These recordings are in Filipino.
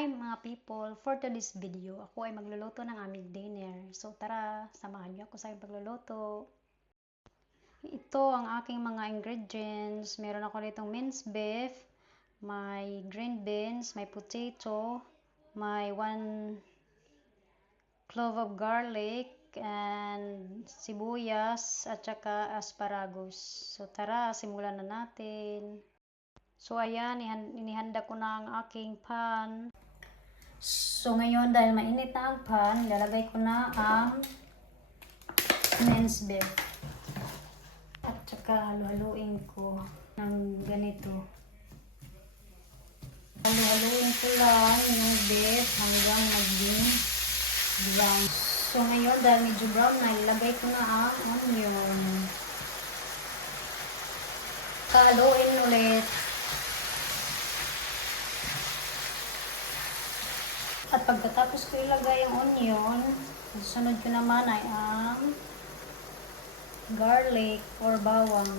Hi mga people, for today's video, ako ay magluluto ng aming dinner. So tara, samahan niyo ako sa aking pagluluto. Ito ang aking mga ingredients. Meron ako ditong minced beef, may green beans, may potato, may 1 clove of garlic, and sibuyas, at saka asparagus. So tara, simulan na natin. So ayan, inihanda ko na ang aking pan. So ngayon, dahil mainit na ang pan, lalagay ko na ang minced beef. At saka halu-haluin ko ng ganito. Halu-haluin ko lang yung beef hanggang maging brown. So ngayon, dahil medyo brown na, ilalagay ko na ang onion. Haluin ulit. At pagkatapos ko ilagay ang onion, sunod ko naman ay ang garlic or bawang.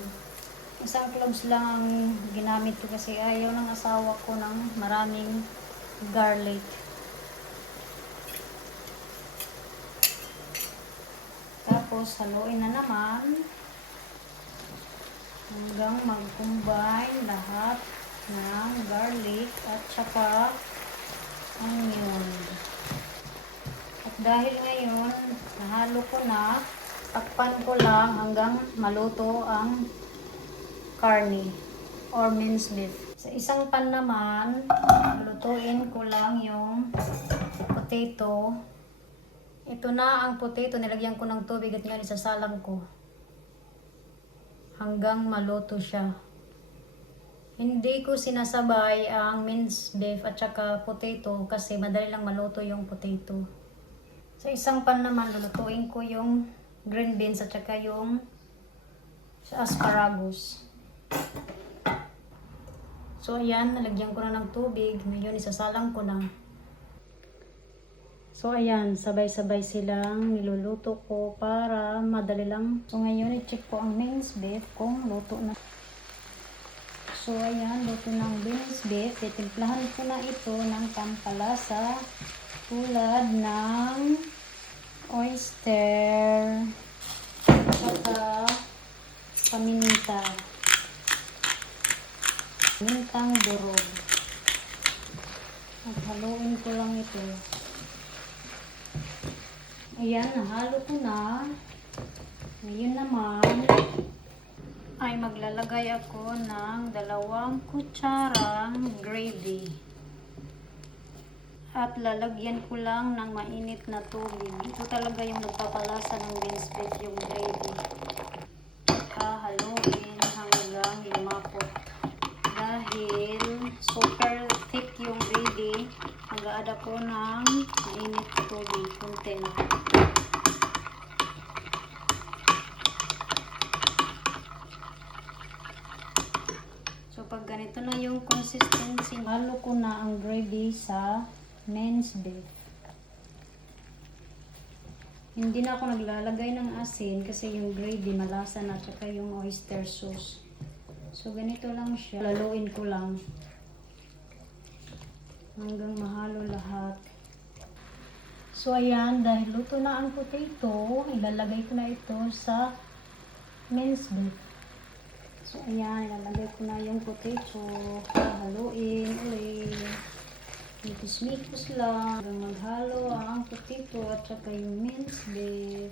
Isang cloves lang ang ginamit ko kasi ayaw ng asawa ko ng maraming garlic. Tapos haluin na naman hanggang mag-combine lahat ng garlic at saka onion. At dahil ngayon, nahalo ko na, takpan ko lang hanggang maluto ang karne or minced beef. Sa isang pan naman, lutuin ko lang yung potato. Ito na ang potato, nilagyan ko ng tubig at ngayon isasalang ko hanggang maluto siya. Hindi ko sinasabay ang minced beef at saka potato kasi madali lang maluto yung potato. Sa isang pan naman, lulutuin ko yung green beans at saka yung asparagus. So ayan, nalagyan ko na ng tubig. Ngayon, isasalang ko na. So ayan, sabay-sabay silang niluluto ko para madali lang. So ngayon, i-check ko ang minced beef kung luto na. So ayan, luto ng minced beef. Titimplahan ko na ito ng pampalasa tulad ng oyster at paminta. Pamintang durog. At haluin ko lang ito. Ayan, nahalo ko na. Ngayon naman ay maglalagay ako ng 2 kutsarang gravy. At lalagyan ko lang ng mainit na tubig. Ito talaga yung nagpapalasa ng minced beef, yung gravy. Haluin hanggang lumapot. Dahil super thick yung gravy, mag-a-add ako ng mainit na tubig. Kunti na. Pag ganito na yung consistency, halo ko na ang gravy sa minced beef. Hindi na ako naglalagay ng asin kasi yung gravy malasa na tsaka yung oyster sauce. So ganito lang siya. Laluin ko lang hanggang mahalo lahat. So ayan, dahil luto na ang potato, ilalagay ko na ito sa minced beef. So ayan, ilalagay ko na yung potato. Haluin ulit. Mikos-mikos lang hanggang maghalo ang potato at saka yung minced beef.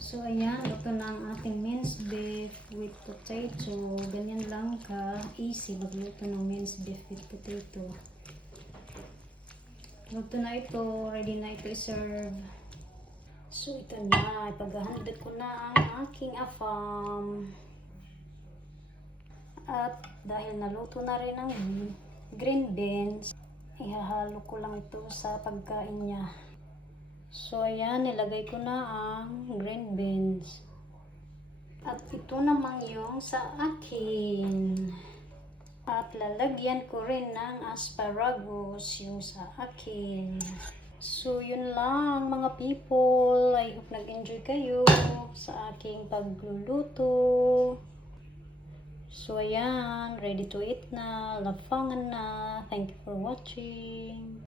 So ayan, luto na ang ating minced beef with potato. Ganyan lang ka-easy magluto ng minced beef with potato. Luto na ito, ready na ito i-serve. So ito na, ipaghahandog ko na ang aking afam. At dahil naluto na rin ang green beans, ihahalo ko lang ito sa pagkain niya. So ayan, nilagay ko na ang green beans. At ito naman yung sa akin. At lalagyan ko rin ng asparagus yung sa akin. So, yun lang mga people. I hope nag-enjoy kayo sa aking pagluluto. So, ayan, ready to eat na, lafangan na. Thank you for watching.